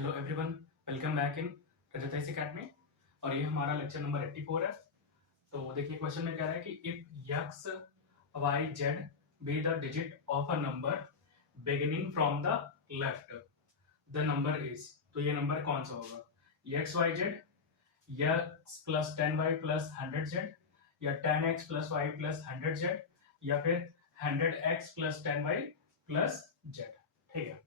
Hello everyone, welcome back in Rajat academy. और ये हमारा लेक्चर नंबर 84 है। तो देखिए क्वेश्चन में कह रहा है कि if x y z be the digit of a number beginning from the left, the number is. तो ये नंबर कौन सा होगा? X y z, x plus 10y plus 100z, या 10x plus Y plus 100z, या फिर 100x plus 10y plus z। ठीक है,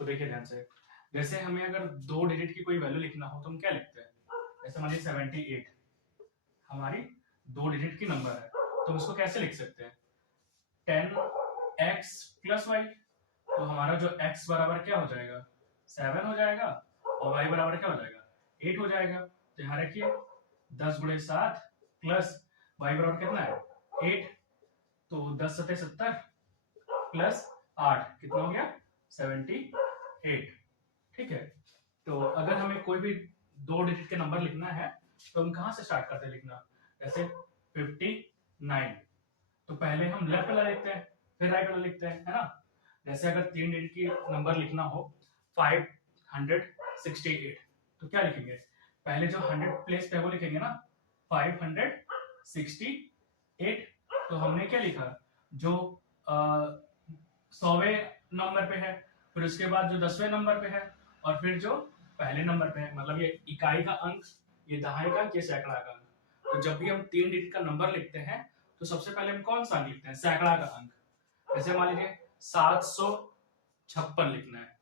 तो देखिए ध्यान से। जैसे हमें अगर दो डिजिट की कोई वैल्यू लिखना हो तो हम क्या लिखते हैं? जैसे मान लीजिए 78 हमारी दो डिजिट की नंबर है, तो हम इसको कैसे लिख सकते हैं? 10x plus Y. तो हमारा जो x बराबर क्या हो जाएगा? 7 हो जाएगा, और y बराबर क्या हो जाएगा? 8 हो जाएगा। तो यहाँ रखिए 10 गुणे 7 प्लस y बराबर कितना है? 8। तो 10 सत्ते 70 प्लस 8 कितना हो गया? 78। ठीक है, तो अगर हमें कोई भी दो डिजिट के नंबर लिखना है तो हम कहां से स्टार्ट करते हैं लिखना? जैसे 59, तो पहले हम लेफ्ट वाला लिखते हैं, फिर राइट वाला लिखते हैं, है ना? जैसे अगर तीन डिजिट की नंबर लिखना हो 568, तो क्या लिखेंगे? पहले जो 100 प्लेस पे है वो लिखेंगे ना, 568। तो हमने क्या लिखा? जो 100वें नंबर पे है, फिर उसके बाद जो 10वें नंबर पे है, और फिर जो पहले नंबर पे है, मतलब ये इकाई का अंक, ये दहाई का अंक, ये सैकड़ा का अंक। तो जब भी हम तीन डिजिट का नंबर लिखते हैं तो सबसे पहले हम कौन सा अंक लिखते हैं? सैकड़ा का अंक। जैसे मान लीजिए 756 लिखना है,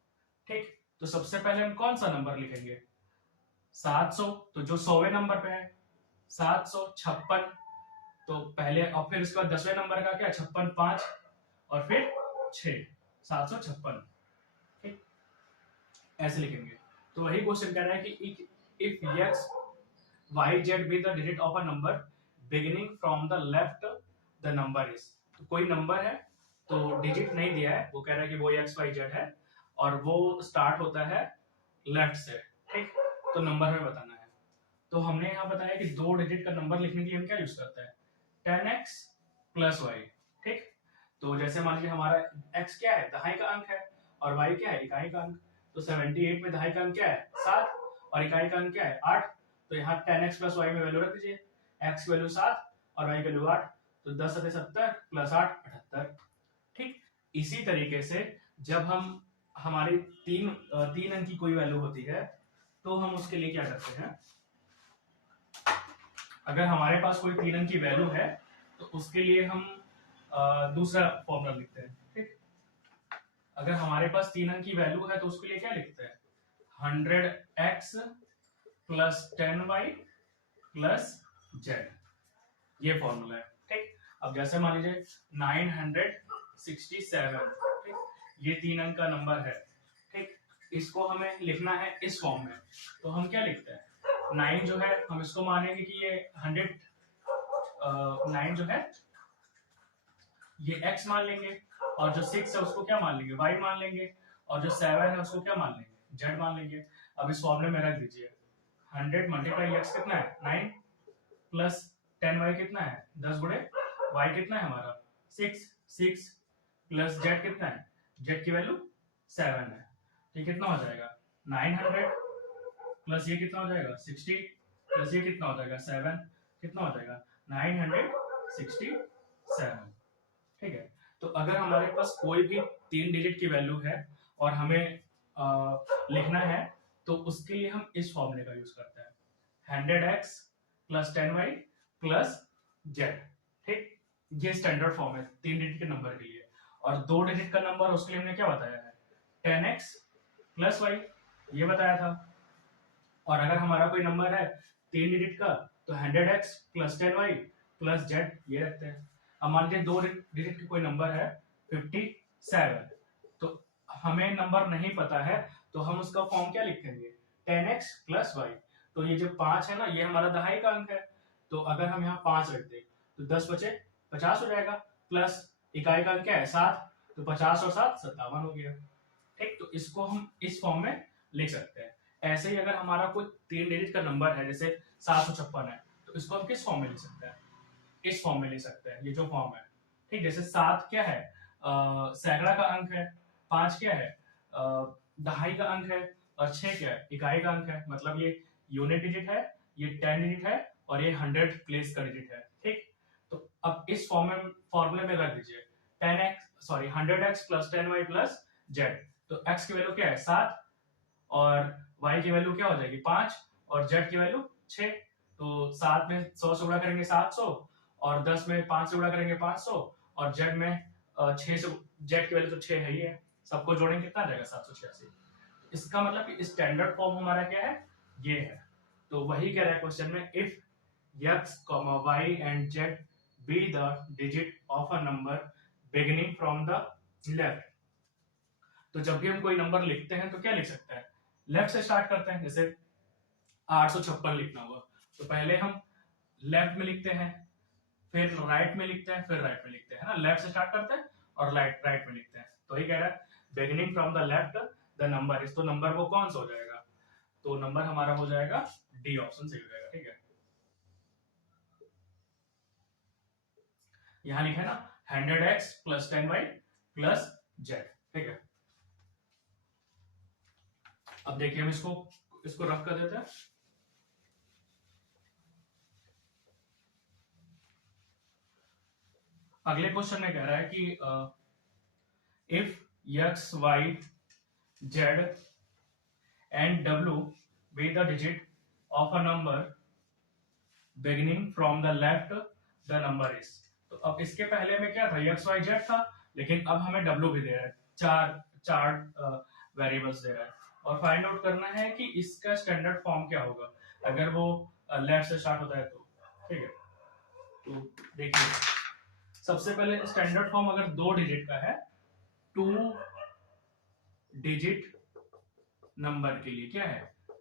ठीक? तो सबसे पहले हम कौन सा नंबर लिखेंगे? 700। तो जो 100वें नंबर पे है 756, तो पहले, और फिर उसके बाद 10वें नंबर का क्या? 56 5, और फिर 6, 756। ठीक, ऐसे लिखेंगे। तो वही क्वेश्चन कह रहा है कि if x y z be the digit of a number beginning from the left, the number is. तो कोई नंबर है, तो डिजिट नहीं दिया है, वो कह रहा है कि वो एक्स वाई जेड है और वो स्टार्ट होता है लेफ्ट से, ठीक? तो नंबर हमें बताना है। तो हमने यहाँ बताया कि दो डिजिट का नंबर लिखने के लिए हम क्या यूज करते हैं? 10x plus Y. ठीक, तो जैसे मान लीजिए हमारा x क्या है? दहाई का अंक है, और y क्या है? इकाई का अंक। तो 78 में दहाई का अंक क्या है? 7, और इकाई का अंक क्या है? 8। तो यहाँ 10x प्लस वाई में वैल्यू रख दीजिए। x की वैल्यू 7 और y की वैल्यू 8, तो 10 सत्ते 70 प्लस 8 78। ठीक, इसी तरीके से जब हम हमारी तीन अंक की कोई वैल्यू होती है तो हम उसके लिए क्या करते हैं? अगर हमारे पास कोई तीन अंक की वैल्यू है तो उसके लिए हम दूसरा फॉर्मूला लिखते हैं। ठीक, अगर हमारे पास तीन अंक की वैल्यू है तो उसके लिए क्या लिखते हैं? 100x plus 10y plus z, ये फॉर्मूला है। ठीक, अब जैसे मान लीजिए 967, ठीक, ये तीन अंक का नंबर है। ठीक, इसको हमें लिखना है इस फॉर्म में, तो हम क्या लिखते हैं? 9 जो है हम इसको मानेंगे कि ये 100, 9 जो है ये x मान लेंगे, और जो 6 है उसको क्या मान लेंगे? y मान लेंगे, और जो 7 है उसको क्या मान लेंगे? z मान लेंगे। अब इस फॉर्मूले में रख दीजिए। 100 मल्टीप्लाई x कितना है? 9 प्लस 10y कितना है? 10 गुणे y कितना है हमारा? 6 6 प्लस z कितना है? z की वैल्यू 7 है। तो कितना हो जाएगा? 900 प्लस ये कितना हो जाएगा? 60 प्लस ये कितना हो जाएगा? 7, कितना हो जाएगा? 967। ठीक है, तो अगर हमारे पास कोई भी तीन डिजिट की वैल्यू है और हमें लिखना है तो उसके लिए हम इस फॉर्मूले का यूज करते हैं, 100x plus 10y plus z। ठीक, ये स्टैंडर्ड फॉर्म है तीन डिजिट के नंबर के लिए। और दो डिजिट का नंबर उसके लिए हमने क्या बताया है? 10x प्लस y, ये बताया था। और अगर हमारा कोई नंबर है तीन डिजिट का तो 100x plus 10y plus z, ये रखते हैं। अब मान लीजिए दो डिजिट की कोई नंबर है 57, तो हमें नंबर नहीं पता है तो हम उसका फॉर्म क्या लिखेंगे? 10x plus y। तो ये जो 5 है ना, ये हमारा दहाई का अंक है, तो अगर हम यहाँ 5 रख दें तो 10 बचे 50 हो जाएगा, प्लस इकाई का अंक क्या है? 7, तो 50 और 7 57 हो गया। ठीक, तो इसको हम इस फॉर्म में लिख सकते हैं। ऐसे ही अगर हमारा कोई तीन डिजिट का नंबर है जैसे 756 है, तो इसको हम किस फॉर्म में लिख सकते हैं? इस फॉर्म में लिख सकते हैं, ये जो फॉर्म है। ठीक, जैसे 7 क्या है? सैकड़ा का अंक है। 5 क्या है? दहाई का अंक है। और 6 क्या है, इकाई का अंक है, मतलब ये यूनिट डिजिट है, ये 10 डिजिट है और ये 100 प्लेस का डिजिट है। ठीक, तो अब इस फॉर्मूले में रख दीजिए 100x plus 10y plus z। तो x की वैल्यू क्या है 7 और y की वैल्यू क्या हो जाएगी 5 और z की वैल्यू 6। तो 7 में 100 से गुणा करेंगे 700 और 10 में 5 से गुणा करेंगे 500 और z में 6 से, z की वैल्यू तो 6 है ही है, सबको जोड़ेंगे कितना आ जाएगा 786। इसका मतलब कि स्टैंडर्ड फॉर्म हमारा क्या है, ये है। तो वही कह रहा है क्वेश्चन में, if x, y and z be the digit of a number beginning from the left। तो जब भी हम कोई नंबर लिखते हैं तो क्या लिख सकते हैं, लेफ्ट से स्टार्ट करते हैं। जैसे 856 लिखना हुआ तो पहले हम लेफ्ट में लिखते हैं, फिर राइट में लिखते हैं, फिर राइट में लिखते हैं, है ना। लेफ्ट से स्टार्ट करते हैं और राइट में लिखते हैं। तो ये कह रहा है beginning from the left the number is, तो नंबर वो कौन सा हो जाएगा, तो नंबर हमारा हो जाएगा डी, ऑप्शन सही हो जाएगा। ठीक है, यहां लिखा है ना 100x plus 10y plus z। ठीक है, अब देखिए हम इसको रफ कर देते हैं। अगले क्वेश्चन में कह रहा है कि if x, y, z and w be the digit of a number beginning from the left the number is। तो अब इसके पहले में क्या था, x, y, z था, लेकिन अब हमें w भी दे रहा है, चार वेरिएबल्स दे रहा है और फाइंड आउट करना है कि इसका स्टैंडर्ड फॉर्म क्या होगा अगर वो लेफ्ट से स्टार्ट होता है तो। ठीक है, तो देखिए सबसे पहले स्टैंडर्ड फॉर्म अगर 2 डिजिट का है, 2 डिजिट नंबर के लिए क्या है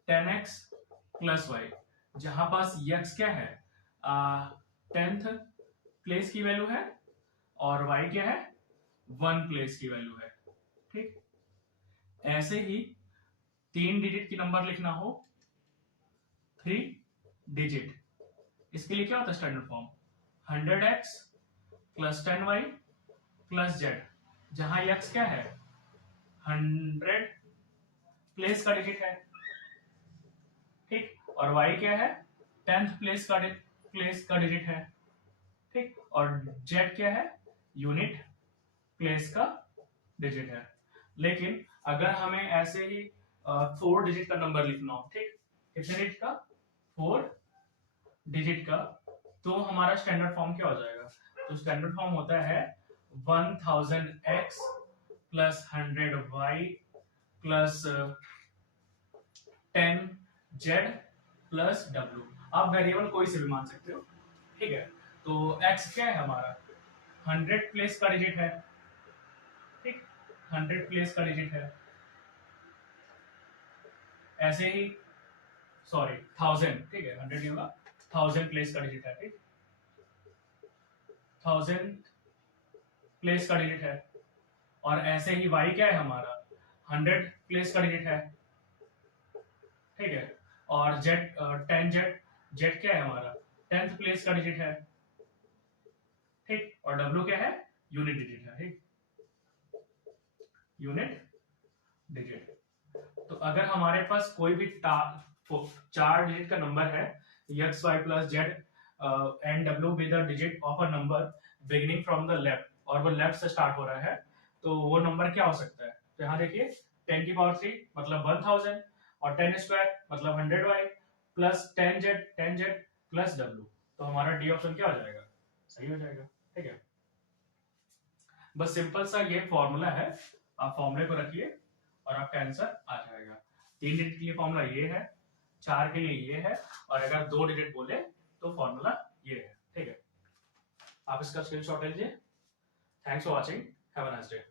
10x प्लस y, जहां पास x क्या है 10th प्लेस की वैल्यू है और y क्या है 1 प्लेस की वैल्यू है। ठीक, ऐसे ही 3 डिजिट की नंबर लिखना हो, 3 डिजिट, इसके लिए क्या होता है standard form 100x plus 10y plus z, जहां x क्या है 100 प्लेस का डिजिट है। ठीक, और y क्या है 10th प्लेस का डिजिट है। ठीक, और z क्या है यूनिट प्लेस का डिजिट है। लेकिन अगर हमें ऐसे ही 4 डिजिट का नंबर लिखना हो, ठीक, कितने डिजिट का 4 डिजिट का, तो हमारा स्टैंडर्ड फॉर्म क्या हो जाएगा, तो स्टैंडर्ड फॉर्म होता है 1000x plus 100y plus 10z plus w। आप वेरिएबल कोई से भी मान सकते हो। ठीक है, तो x क्या है हमारा 100 प्लेस का डिजिट है। ठीक, 100 प्लेस का डिजिट है। ऐसे ही सॉरी 1000, ठीक है 100 नहीं होगा, 1000 प्लेस का डिजिट है। ठीक, 1000 प्लेस का डिजिट है। और ऐसे ही y क्या है हमारा 100 प्लेस का डिजिट है। ठीक है, और z 10z क्या है हमारा 10th प्लेस का डिजिट है। ठीक, और w क्या है यूनिट डिजिट है। ठीक, यूनिट डिजिट। तो अगर हमारे पास कोई भी 4 डिजिट का नंबर है x, y plus z and w with the digit of a number beginning from the left, और वो लेफ्ट से स्टार्ट हो रहा है, तो वो नंबर क्या हो सकता है, तो यहाँ देखिए 10 की पावर 3 मतलब 1000 और 10 स्क्वायर मतलब 100y plus 10z plus w। तो हमारा डी ऑप्शन क्या हो जाएगा, सही हो जाएगा। ठीक है, बस सिंपल सा ये फॉर्मूला है, आप फॉर्मूले को रखिए और आपका आंसर आ जाएगा। 3 डिजिट के लिए फॉर्मूला ये है, 4 के लिए ये है, और अगर 2 डिजिट बोले तो फॉर्मूला ये है। ठीक है, आप इसका स्क्रीनशॉट ले लीजिए। Thanks for watching, have a nice day.